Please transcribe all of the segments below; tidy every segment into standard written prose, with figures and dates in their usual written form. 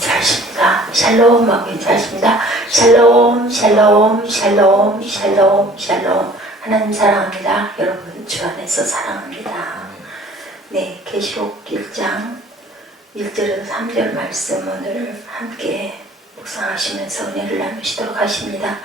인사하십니다. 샬롬 하고 인사하십니다. 샬롬 샬롬 샬롬 샬롬 샬롬. 하나님 사랑합니다. 여러분 주 안에서 사랑합니다. 네, 계시록 1장 1절에서 3절 말씀 오늘 함께 묵상하시면서 은혜를 나누시도록 하십니다.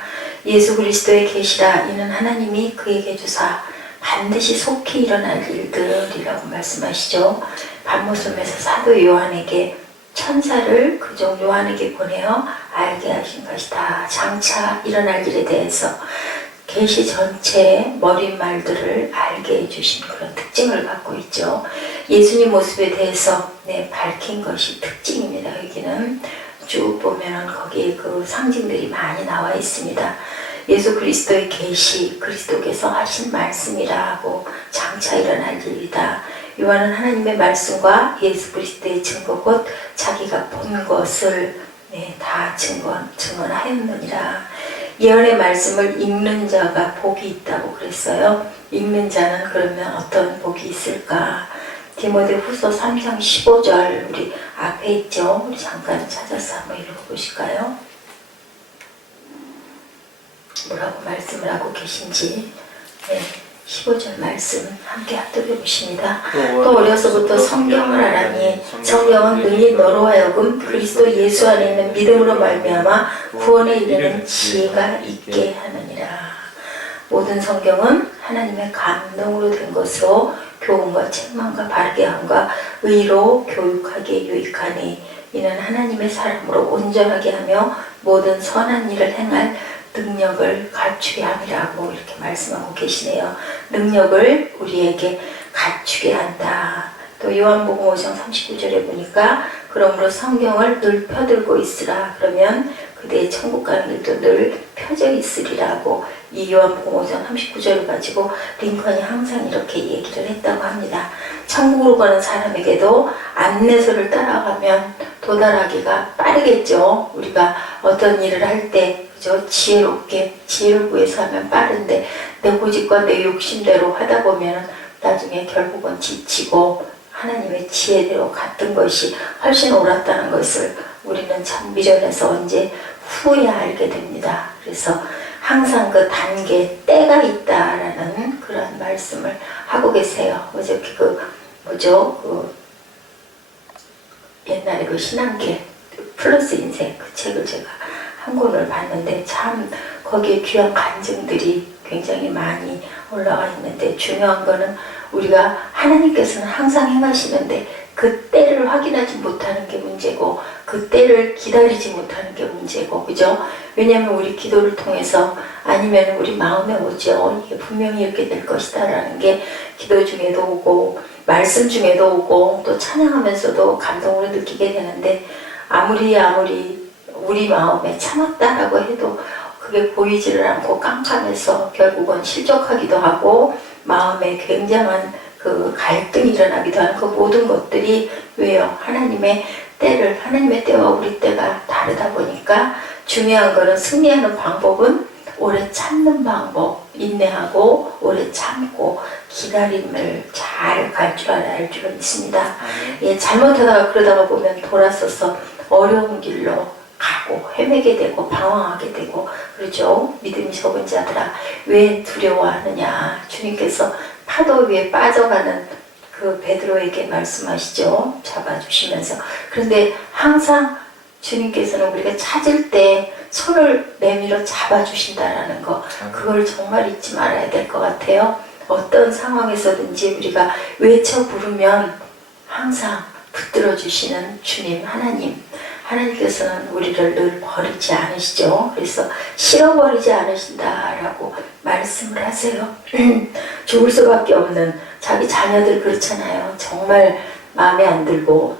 예수 그리스도의 계시라. 이는 하나님이 그에게 주사 반드시 속히 일어날 일들이라고 말씀하시죠. 밤모섬에서 사도 요한에게 천사를 그종 요한에게 보내어 알게 하신 것이다. 장차 일어날 일에 대해서 계시 전체의 머릿말들을 알게 해주신 그런 특징을 갖고 있죠. 예수님 모습에 대해서 밝힌 것이 특징입니다. 여기는 쭉 보면 거기에 그 상징들이 많이 나와 있습니다. 예수 그리스도의 계시, 그리스도께서 하신 말씀이라고 장차 일어날 일이다. 요한은 하나님의 말씀과 예수 그리스도의 증거 곧 자기가 본 것을 다 증언하였느니라. 예언의 말씀을 읽는 자가 복이 있다고 그랬어요. 읽는 자는 그러면 어떤 복이 있을까? 디모데후서 3장 15절 우리 앞에 있죠. 우리 잠깐 찾아서 한번 읽어보실까요? 뭐라고 말씀을 하고 계신지. 15절 말씀 함께 합독해 보십니다. 또 어려서부터 성경을 알아니 성경은 능히 너로 하여금 그리스도 예수 안에 있는 믿음으로 말미암아 구원에 이르는 지혜가 있게 하느니라. 모든 성경은 하나님의 감동으로 된 것으로 교훈과 책망과 바르게 함과 의로 교육하기에 유익하니 이는 하나님의 사람으로 온전하게 하며 모든 선한 일을 행할 능력을 갖추게 함이라고 이렇게 말씀하고 계시네요. 능력을 우리에게 갖추게 한다. 또 요한복음 5장 39절에 보니까 그러므로 성경을 늘 펴들고 있으라. 그러면 그대의 천국 가는 길도 늘 펴져 있으리라고 이 요한복음 5장 39절을 가지고 링컨이 항상 이렇게 얘기를 했다고 합니다. 천국으로 가는 사람에게도 안내서를 따라가면 도달하기가 빠르겠죠. 우리가 어떤 일을 할 때 지혜롭게 지혜를 구해서 하면 빠른데 내 고집과 내 욕심대로 하다 보면 나중에 결국은 지치고 하나님의 지혜대로 갔던 것이 훨씬 옳았다는 것을 우리는 참 미련해서 언제 후에 알게 됩니다. 그래서 항상 그 단계 때가 있다라는 그런 말씀을 하고 계세요. 어저께 옛날에 그 신앙계 플러스 인생 그 책을 제가 한 권을 봤는데 참 거기에 귀한 간증들이 굉장히 많이 올라와 있는데 중요한 거는 우리가 하나님께서는 항상 행하시는데 그 때를 확인하지 못하는 게 문제고 그 때를 기다리지 못하는 게 문제고, 그죠? 왜냐하면 우리 기도를 통해서 아니면 우리 마음에 오죠. 이게 분명히 이렇게 될 것이다 라는 게 기도 중에도 오고 말씀 중에도 오고 또 찬양하면서도 감동으로 느끼게 되는데 아무리 우리 마음에 참았다라고 해도 그게 보이지를 않고 깜깜해서 결국은 실족하기도 하고 마음에 굉장한 그 갈등이 일어나기도 하는 그 모든 것들이 왜요? 하나님의 때와 우리 때가 다르다 보니까 중요한 거는 승리하는 방법은 오래 참는 방법, 인내하고 오래 참고 기다림을 잘 갈 줄 알 줄 있습니다. 잘못하다가 그러다가 보면 돌아서서 어려운 길로 가고 헤매게 되고 방황하게 되고 그렇죠. 믿음이 적은 자들아 왜 두려워하느냐. 주님께서 파도 위에 빠져가는 그 베드로에게 말씀하시죠. 잡아주시면서. 그런데 항상 주님께서는 우리가 찾을 때 손을 내밀어 잡아주신다라는 거, 그걸 정말 잊지 말아야 될 것 같아요. 어떤 상황에서든지 우리가 외쳐 부르면 항상 붙들어 주시는 주님 하나님께서는 우리를 늘 버리지 않으시죠. 그래서 싫어버리지 않으신다라고 말씀을 하세요. 죽을 수밖에 없는 자기 자녀들 그렇잖아요. 정말 마음에 안 들고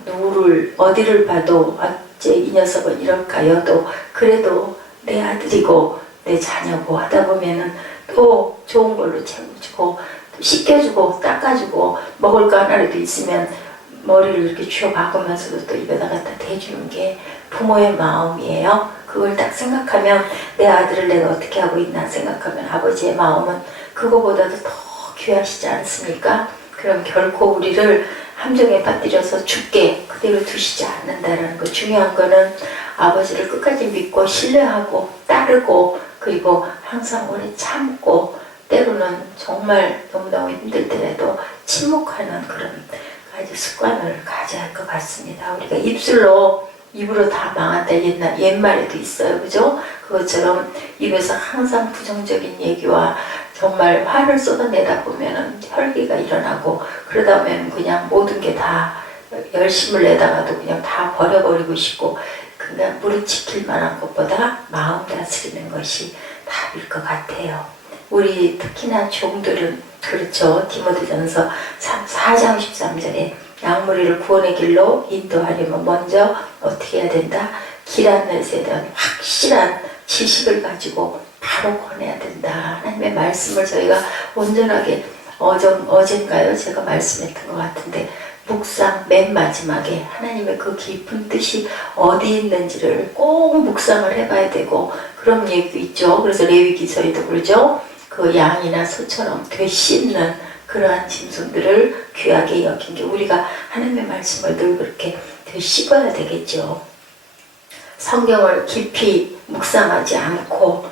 어디를 봐도 어째 이 녀석은 이럴까요? 또 그래도 내 아들이고 내 자녀고 하다 보면은 또 좋은 걸로 채워주고 씻겨주고 닦아주고 먹을 거 하나라도 있으면 머리를 이렇게 쥐어 박으면서도 또 입에다 갖다 대주는 게 부모의 마음이에요. 그걸 딱 생각하면 내 아들을 내가 어떻게 하고 있나 생각하면 아버지의 마음은 그거보다도 더 귀하시지 않습니까? 그럼 결코 우리를 함정에 빠뜨려서 죽게 그대로 두시지 않는다라는 거. 중요한 거는 아버지를 끝까지 믿고 신뢰하고 따르고 그리고 항상 오래 참고 때로는 정말 너무너무 힘들더라도 침묵하는 그런 아주 습관을 가져야 할 것 같습니다. 우리가 입으로 다 망한다 옛말에도 있어요. 그죠? 그것처럼 입에서 항상 부정적인 얘기와 정말 화를 쏟아내다 보면은 혈기가 일어나고 그러다 보면 그냥 모든 게 다 열심을 내다가도 그냥 다 버려버리고 싶고 그냥 무릎 지킬 만한 것보다 마음 다스리는 것이 답일 것 같아요. 우리 특히나 종들은 그렇죠. 디모데전서 4장 13절에 양무리를 구원의 길로 인도하려면 먼저 어떻게 해야 된다? 길 안내서에 대한 확실한 지식을 가지고 바로 권해야 된다. 하나님의 말씀을 저희가 온전하게 어젠가요? 제가 말씀했던 것 같은데 묵상 맨 마지막에 하나님의 그 깊은 뜻이 어디 있는지를 꼭 묵상을 해봐야 되고 그런 얘기도 있죠. 그래서 레위기서에도 그러죠. 그 양이나 소처럼 되씹는 그러한 짐승들을 귀하게 여긴 게 우리가 하나님의 말씀을 늘 그렇게 되씹어야 되겠죠. 성경을 깊이 묵상하지 않고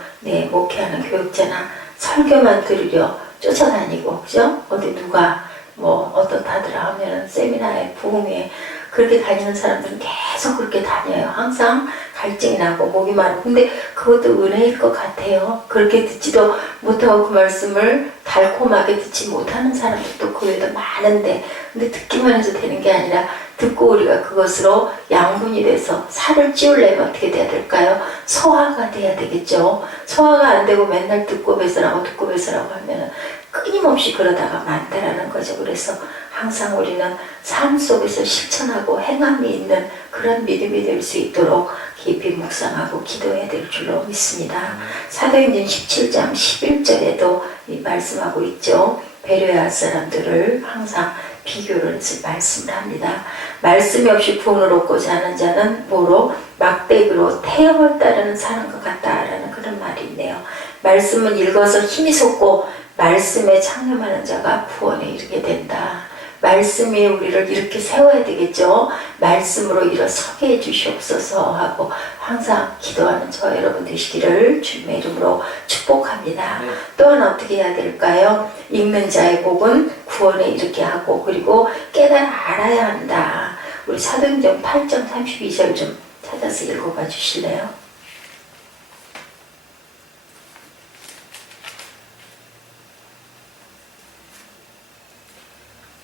목회하는 교육자나 설교만 들으려 쫓아다니고 그죠? 어디 누가 어떻다더라 하면은 세미나에 부흥회 그렇게 다니는 사람들은 계속 그렇게 다녀요. 항상 갈증이 나고 목이 마르고 근데 그것도 은혜일 것 같아요. 그렇게 듣지도 못하고 그 말씀을 달콤하게 듣지 못하는 사람들도 그 외에도 많은데 근데 듣기만 해서 되는 게 아니라 듣고 우리가 그것으로 양분이 돼서 살을 찌우려면 어떻게 돼야 될까요? 소화가 돼야 되겠죠. 소화가 안 되고 맨날 듣고 배설하고 듣고 배설하고 하면은 끊임없이 그러다가 많다라는 거죠. 그래서 항상 우리는 삶 속에서 실천하고 행함이 있는 그런 믿음이 될 수 있도록 깊이 묵상하고 기도해야 될 줄로 믿습니다. 사도행전 17장 11절에도 말씀하고 있죠. 배려할 사람들을 항상 비교를 해서 말씀을 합니다. 말씀이 없이 구원을 얻고자 하는 자는 뭐로? 막대기로 태형을 따르는 사람과 같다라는 그런 말이 있네요. 말씀은 읽어서 힘이 솟고 말씀에 창념하는 자가 구원에 이르게 된다. 말씀이 우리를 이렇게 세워야 되겠죠. 말씀으로 일어서게 해주시옵소서 하고 항상 기도하는 저와 여러분 되시기를 주님의 이름으로 축복합니다. 네. 또한 어떻게 해야 될까요? 읽는 자의 복은 구원에 이르게 하고 그리고 깨달아 알아야 한다. 우리 사도행전 8장 32절 좀 찾아서 읽어봐 주실래요?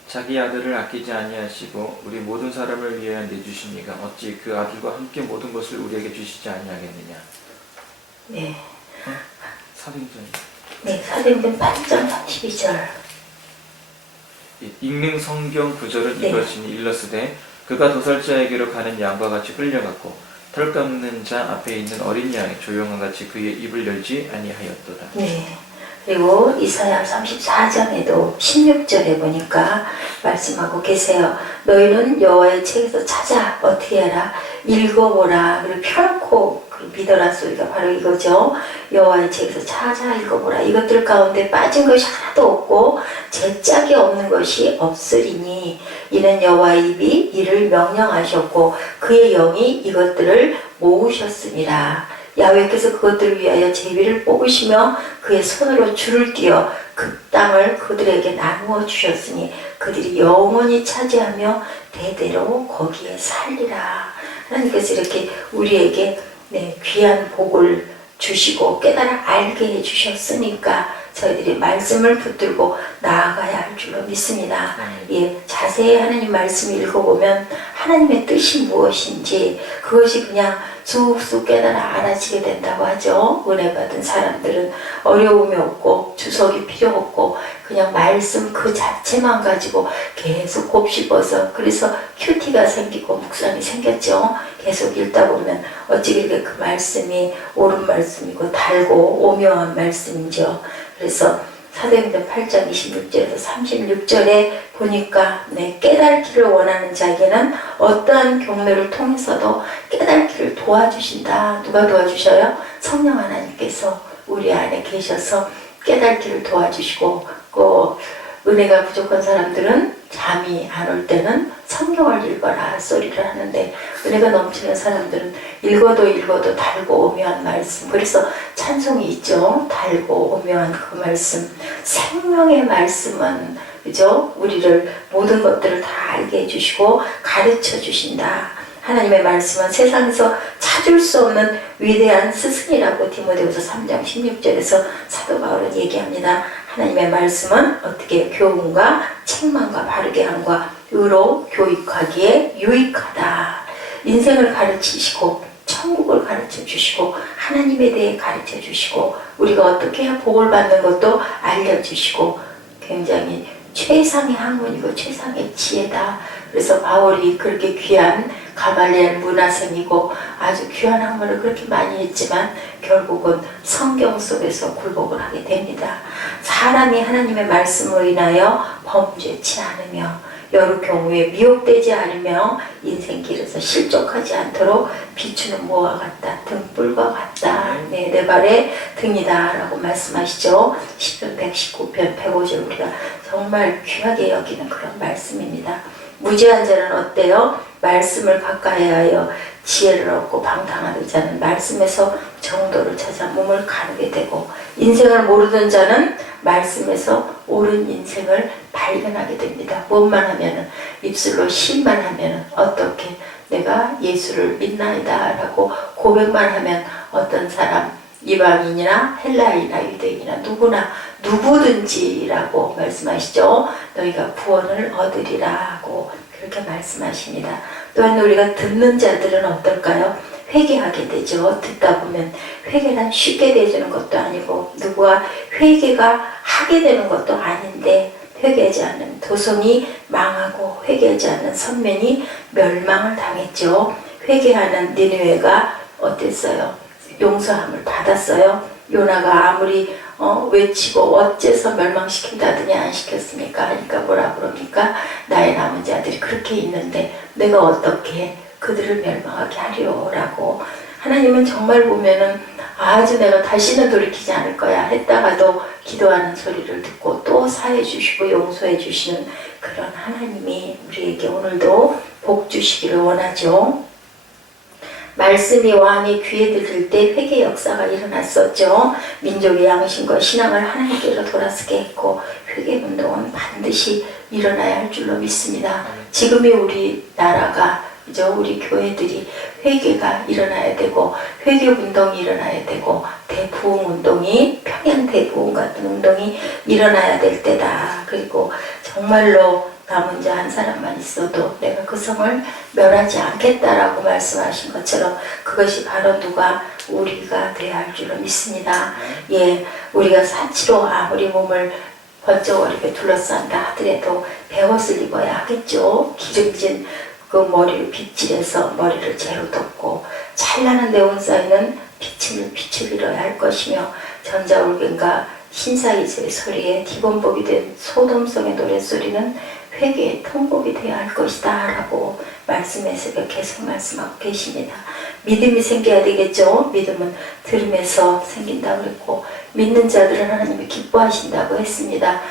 자기 아들을 아끼지 아니하시고 우리 모든 사람을 위하여 내주시니가 어찌 그 아들과 함께 모든 것을 우리에게 주시지 아니하겠느냐. 네. 사도행전. 네, 사도행전 8장 32절. 읽는 성경 구절은 네. 이것이니 일러스되 그가 도살자에게로 가는 양과 같이 끌려갔고 털 깎는 자 앞에 있는 어린 양이 조용한 같이 그의 입을 열지 아니하였도다. 네. 그리고 이사야 34장에도 16절에 보니까 말씀하고 계세요. 너희는 여호와의 책에서 찾아 어떻게 하라? 읽어보라. 그리고 펴놓고 믿어라 소리가 바로 이거죠. 여호와의 책에서 찾아 읽어보라. 이것들 가운데 빠진 것이 하나도 없고 제짝이 없는 것이 없으리니 이는 여호와의 입이 이를 명령하셨고 그의 영이 이것들을 모으셨으니라. 야훼께서 그것들을 위하여 제비를 뽑으시며 그의 손으로 줄을 띄어 그 땅을 그들에게 나누어 주셨으니 그들이 영원히 차지하며 대대로 거기에 살리라. 하나님께서 이렇게 우리에게 귀한 복을 주시고 깨달아 알게 해주셨으니까 저희들이 말씀을 붙들고 나아가야 할 줄로 믿습니다. 자세히 하나님 말씀 읽어보면 하나님의 뜻이 무엇인지 그것이 그냥 쑥쑥 깨달아 알아지게 된다고 하죠. 은혜 받은 사람들은 어려움이 없고 주석이 필요 없고 그냥 말씀 그 자체만 가지고 계속 곱씹어서 그래서 큐티가 생기고 묵상이 생겼죠. 계속 읽다 보면 어찌 그렇게 그 말씀이 옳은 말씀이고 달고 오묘한 말씀이죠. 그래서 사도행전 8장 26절에서 36절에 보니까 깨닫기를 원하는 자에게는 어떠한 경로를 통해서도 깨닫기를 도와주신다. 누가 도와주셔요? 성령 하나님께서 우리 안에 계셔서 깨닫기를 도와주시고 은혜가 부족한 사람들은 잠이 안 올 때는 성경을 읽어라 소리를 하는데, 은혜가 넘치는 사람들은 읽어도 달고 오묘한 말씀, 그래서 찬송이 있죠. 달고 오묘한 그 말씀, 생명의 말씀은 그죠? 우리를 모든 것들을 다 알게 해주시고 가르쳐 주신다. 하나님의 말씀은 세상에서 찾을 수 없는 위대한 스승이라고 디모데후서 3장 16절에서 사도 바울은 얘기합니다. 하나님의 말씀은 어떻게 교훈과 책망과 바르게 함과 의로 교육하기에 유익하다. 인생을 가르치시고 천국을 가르쳐 주시고 하나님에 대해 가르쳐 주시고 우리가 어떻게 해야 복을 받는 것도 알려주시고 굉장히 최상의 학문이고 최상의 지혜다. 그래서 바울이 그렇게 귀한 가말리엘 문화생이고 아주 귀한 학문을 그렇게 많이 했지만 결국은 성경 속에서 굴복을 하게 됩니다. 사람이 하나님의 말씀으로 인하여 범죄치 않으며 여러 경우에 미혹되지 않으며 인생길에서 실족하지 않도록 비추는 뭐와 같다? 등불과 같다. 내 발의 등이다 라고 말씀하시죠. 시편 119편 105절 우리가 정말 귀하게 여기는 그런 말씀입니다. 무지한 자는 어때요? 말씀을 가까이 하여 지혜를 얻고 방탕하는 자는 말씀에서 정도를 찾아 몸을 가누게 되고, 인생을 모르던 자는 말씀에서 옳은 인생을 발견하게 됩니다. 무엇만 하면은, 입술로 신만 하면은 어떻게 내가 예수를 믿나이다 라고 고백만 하면 어떤 사람, 이방인이나 헬라인이나 유대인이나 누구든지라고 말씀하시죠. 너희가 구원을 얻으리라고 그렇게 말씀하십니다. 또한 우리가 듣는 자들은 어떨까요? 회개하게 되죠. 듣다 보면 회개는 쉽게 되어지는 것도 아니고 누구와 회개가 하게 되는 것도 아닌데, 회개하지 않는 도성이 망하고 회개하지 않는 선면이 멸망을 당했죠. 회개하는 니느웨가 어땠어요? 용서함을 받았어요. 요나가 아무리 외치고 어째서 멸망시킨다더니 안 시켰습니까? 하니까 뭐라 그럽니까? 나의 남은 자들이 그렇게 있는데 내가 어떻게 그들을 멸망하게 하리오라고. 하나님은 정말 보면은 아주 내가 다시는 돌이키지 않을 거야 했다가도 기도하는 소리를 듣고 또 사해 주시고 용서해 주시는 그런 하나님이 우리에게 오늘도 복 주시기를 원하죠. 말씀이 왕의 귀에 들릴 때 회개 역사가 일어났었죠. 민족의 양심과 신앙을 하나님께로 돌아서게 했고 회개 운동은 반드시 일어나야 할 줄로 믿습니다. 지금의 우리나라가 우리 교회들이 회개가 일어나야 되고 회개 운동이 일어나야 되고 대부흥 운동이, 평양 대부흥 같은 운동이 일어나야 될 때다. 그리고 정말로 남은 자 한 사람만 있어도 내가 그 성을 멸하지 않겠다라고 말씀하신 것처럼 그것이 바로 누가? 우리가 돼야 할 줄로 믿습니다. 예, 우리가 사치로 아무리 몸을 번쩍거리게 둘러싼다 하더라도 베옷을 입어야 하겠죠. 기름진 그 머리를 빗질해서 머리를 재로 덮고 찬란한 네온 사이는 빛을 잃어야 할 것이며, 전자울갱과 신사이즈의 소리에 기본복이 된 소돔성의 노랫소리는 회개의 통곡이 되어야 할 것이다 라고 말씀에서 계속 말씀하고 계십니다. 믿음이 생겨야 되겠죠. 믿음은 들음에서 생긴다고 그랬고 믿는 자들은 하나님이 기뻐하신다고 했습니다.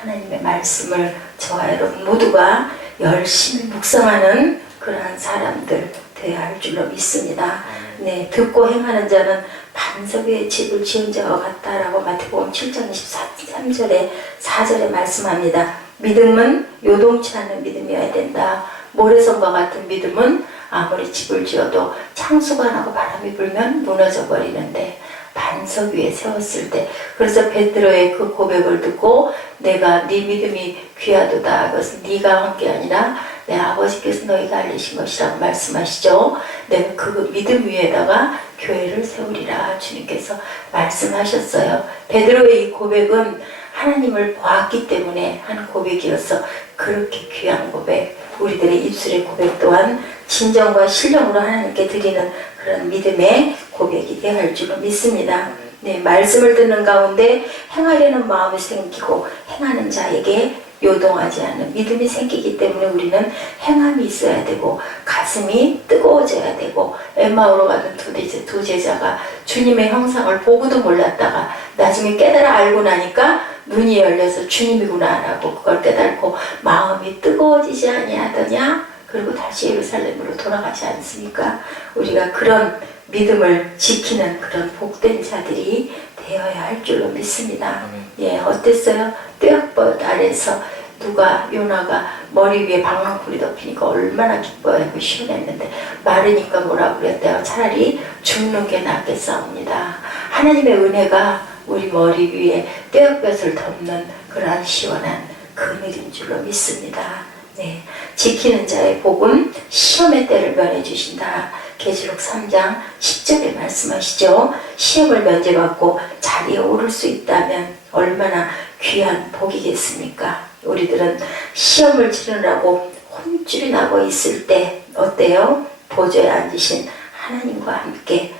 하나님의 말씀을 저와 여러분 모두가 열심히 묵상하는 그러한 사람들 되어야 할 줄로 믿습니다. 네, 듣고 행하는 자는 반석 위에 집을 지은 자와 같다라고 마태복음 7장 23절에 4절에 말씀합니다. 믿음은 요동치 않는 믿음이어야 된다. 모래성과 같은 믿음은 아무리 집을 지어도 창수가 나고 바람이 불면 무너져 버리는데 반석 위에 세웠을 때, 그래서 베드로의 그 고백을 듣고 내가 네 믿음이 귀하도다, 그것은 네가 한 게 아니라 내 아버지께서 너희가 알리신 것이라고 말씀하시죠. 내가 그 믿음 위에다가 교회를 세우리라 주님께서 말씀하셨어요. 베드로의 이 고백은 하나님을 보았기 때문에 한 고백이어서 그렇게 귀한 고백, 우리들의 입술의 고백 또한 진정과 신령으로 하나님께 드리는 그런 믿음의 고백이 되어야 할 줄로 믿습니다. 네, 말씀을 듣는 가운데 행하려는 마음이 생기고 행하는 자에게 요동하지 않는 믿음이 생기기 때문에 우리는 행함이 있어야 되고 가슴이 뜨거워져야 되고, 엠마오로 가던 두 제자가 주님의 형상을 보고도 몰랐다가 나중에 깨달아 알고 나니까 눈이 열려서 주님이구나라고 그걸 깨닫고 마음이 뜨거워지지 아니하더냐? 그리고 다시 예루살렘으로 돌아가지 않습니까? 우리가 그런 믿음을 지키는 그런 복된 자들이 되어야 할 줄로 믿습니다. 예, 어땠어요? 뙤약볕 아래서 누가 요나가 머리 위에 방랑풀이 덮이니까 얼마나 기뻐하고 시원했는데 마르니까 뭐라고 그랬대요? 차라리 죽는 게 낫겠사옵니다. 하나님의 은혜가 우리 머리 위에 뙤약볕을 덮는 그러한 시원한 그늘인 줄로 믿습니다. 네, 지키는 자의 복은 시험의 때를 면해주신다. 계시록 3장 10절에 말씀하시죠. 시험을 면제받고 자리에 오를 수 있다면 얼마나 귀한 복이겠습니까? 우리들은 시험을 치르라고 혼쭐이 나고 있을 때 어때요? 보좌에 앉으신 하나님과 함께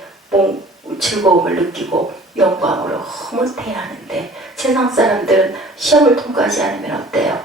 즐거움을 느끼고 영광으로 흐뭇해야 하는데 세상 사람들은 시험을 통과하지 않으면 어때요?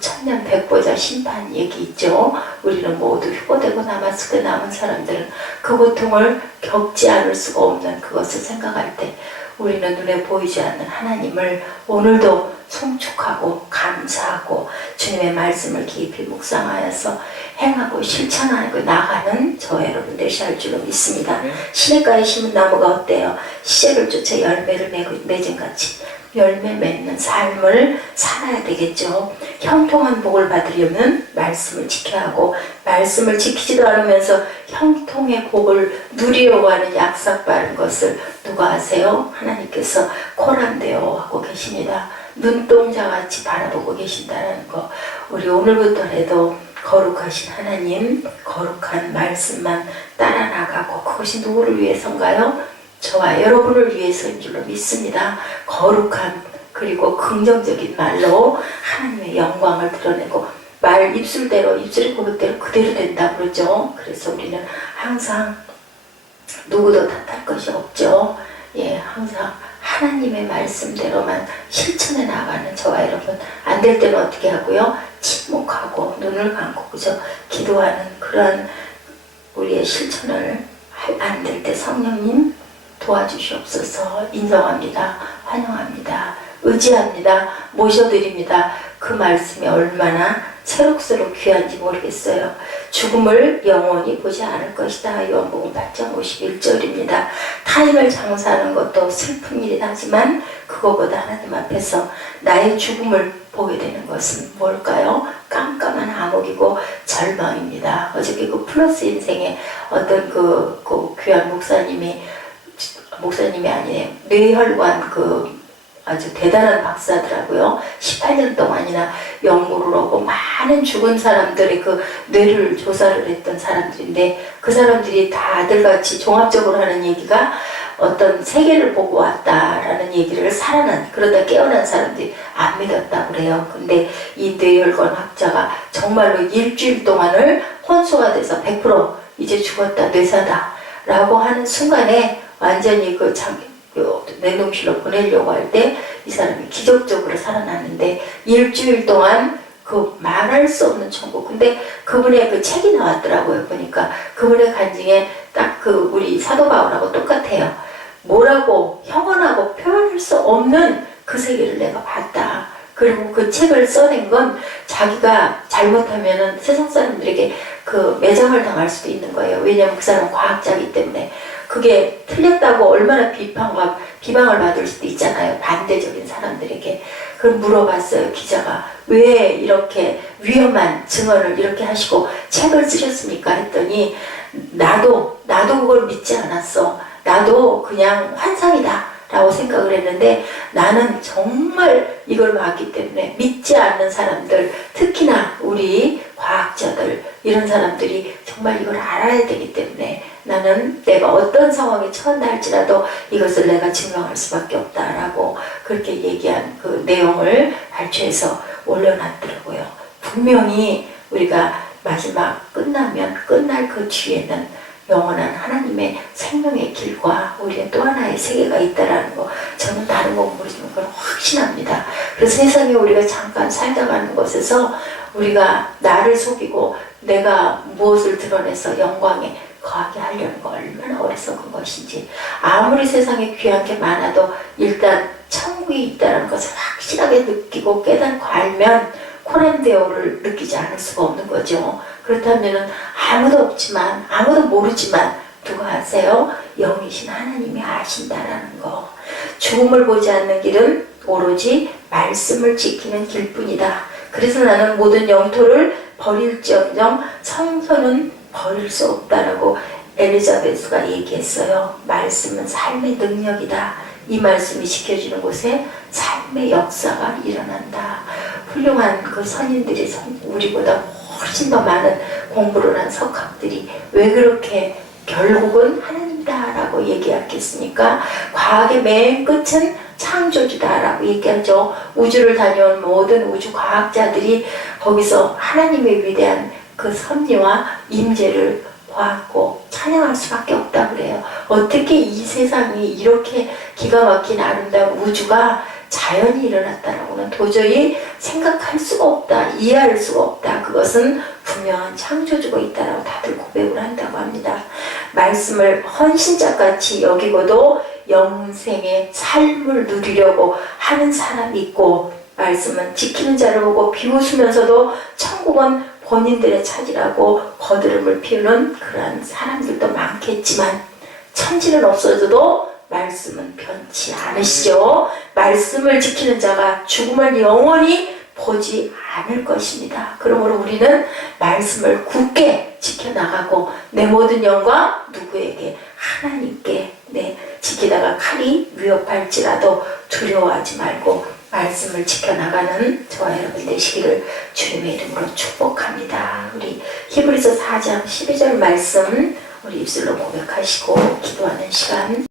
천년 백보자 심판 얘기 있죠. 우리는 모두 휴고되고 남았을 때 남은 사람들은 그 고통을 겪지 않을 수가 없는 그것을 생각할 때 우리는 눈에 보이지 않는 하나님을 오늘도 송축하고 감사하고 주님의 말씀을 깊이 묵상하여서 행하고 실천하고 나가는 저와 여러분 되셔야 할 줄로 믿습니다. 시냇가에 심은 나무가 어때요? 씨를 쫓아 열매를 맺은 같이 열매 맺는 삶을 살아야 되겠죠. 형통한 복을 받으려면 말씀을 지켜야 하고 말씀을 지키지도 않으면서 형통의 복을 누리려고 하는 약삭빠른 것을 누가 아세요? 하나님께서 코란데오 하고 계십니다. 눈동자같이 바라보고 계신다는 거. 우리 오늘부터라도 거룩하신 하나님, 거룩한 말씀만 따라 나가고 그것이 누구를 위해서인가요? 저와 여러분을 위해서인 줄로 믿습니다. 거룩한 그리고 긍정적인 말로 하나님의 영광을 드러내고 말 입술대로 입술의 고백대로 그대로 된다 그러죠. 그래서 우리는 항상 누구도 탓할 것이 없죠. 예, 항상 하나님의 말씀대로만 실천해 나가는 저와 여러분 안 될 때는 어떻게 하고요? 침묵하고 눈을 감고 그저 기도하는 그런 우리의 실천을 안 될 때 성령님 도와주시옵소서. 인정합니다. 환영합니다. 의지합니다. 모셔드립니다. 그 말씀이 얼마나 새록새록 귀한지 모르겠어요. 죽음을 영원히 보지 않을 것이다. 요한복음 8장 51절입니다. 타인을 장사하는 것도 슬픈 일이긴 하지만 그거보다 하나님 앞에서 나의 죽음을 보게 되는 것은 뭘까요? 깜깜한 암흑이고 절망입니다. 어저께 그 플러스 인생의 어떤 그 귀한 목사님이 아니에요. 뇌혈관 아주 대단한 박사더라고요. 18년 동안이나 연구를 하고 많은 죽은 사람들의 그 뇌를 조사를 했던 사람들인데 그 사람들이 다들 같이 종합적으로 하는 얘기가 어떤 세계를 보고 왔다라는 얘기를 그러다 깨어난 사람들이 안 믿었다고 그래요. 근데 이 뇌혈관 학자가 정말로 일주일 동안을 혼수가 돼서 100% 이제 죽었다 뇌사다 라고 하는 순간에 완전히 냉동실로 보내려고 할 때 이 사람이 기적적으로 살아났는데 일주일 동안 그 말할 수 없는 천국. 근데 그분의 그 책이 나왔더라고요. 보니까 그분의 간증에 딱 우리 사도 바울하고 똑같아요. 뭐라고 형언하고 표현할 수 없는 그 세계를 내가 봤다. 그리고 그 책을 써낸 건 자기가 잘못하면은 세상 사람들에게 매장을 당할 수도 있는 거예요. 왜냐면 그 사람은 과학자이기 때문에. 그게 틀렸다고 얼마나 비방을 받을 수도 있잖아요. 반대적인 사람들에게. 그걸 물어봤어요. 기자가. 왜 이렇게 위험한 증언을 이렇게 하시고 책을 쓰셨습니까? 했더니 나도 그걸 믿지 않았어. 나도 그냥 환상이다 라고 생각을 했는데 나는 정말 이걸 봤기 때문에 믿지 않는 사람들, 특히나 우리 과학자들 이런 사람들이 정말 이걸 알아야 되기 때문에 나는 내가 어떤 상황에 처한다 할지라도 이것을 내가 증명할 수밖에 없다라고 그렇게 얘기한 그 내용을 발췌해서 올려놨더라고요. 분명히 우리가 마지막 끝날 그 뒤에는 영원한 하나님의 생명의 길과 우리의 또 하나의 세계가 있다라는 거 저는 다른 건 모르지만 그건 확신합니다. 그래서 세상에 우리가 잠깐 살다 가는 것에서 우리가 나를 속이고 내가 무엇을 드러내서 영광에 거하게 하려는 거 얼마나 어리석은 것인지. 아무리 세상에 귀한 게 많아도 일단 천국 천국이 있다는 것을 확실하게 느끼고 깨닫고 알면 코란데오를 느끼지 않을 수가 없는 거죠. 그렇다면 아무도 없지만, 아무도 모르지만 누가 아세요? 영이신 하나님이 아신다라는 거. 죽음을 보지 않는 길은 오로지 말씀을 지키는 길뿐이다. 그래서 나는 모든 영토를 버릴지언정 성서는 버릴 수 없다라고 엘리자베스가 얘기했어요. 말씀은 삶의 능력이다. 이 말씀이 지켜지는 곳에 삶의 역사가 일어난다. 훌륭한 그 선인들이 우리보다 훨씬 더 많은 공부를 한 석학들이 왜 그렇게 결국은 하나님이다라고 얘기하겠습니까? 과학의 맨 끝은 창조주다라고 얘기하죠. 우주를 다녀온 모든 우주 과학자들이 거기서 하나님의 위대한 그 섭리와 임재를 보았고 찬양할 수밖에 없다 그래요. 어떻게 이 세상이 이렇게 기가 막힌 아름다운 우주가 자연이 일어났다라고는 도저히 생각할 수가 없다, 이해할 수가 없다. 그것은 분명한 창조주가 있다라고 다들 고백을 한다고 합니다. 말씀을 헌신자같이 여기고도 영생의 삶을 누리려고 하는 사람이 있고, 말씀은 지키는 자를 보고 비웃으면서도 천국은 본인들의 차지라고 거드름을 피우는 그러한 사람들도 많겠지만, 천지는 없어져도 말씀은 변치 않으시죠. 말씀을 지키는 자가 죽음을 영원히 보지 않을 것입니다. 그러므로 우리는 말씀을 굳게 지켜나가고 내 모든 영과 누구에게? 하나님께 지키다가 칼이 위협할지라도 두려워하지 말고 말씀을 지켜나가는 저와 여러분 되시기를 주님의 이름으로 축복합니다. 우리 히브리서 4장 12절 말씀 우리 입술로 고백하시고 기도하는 시간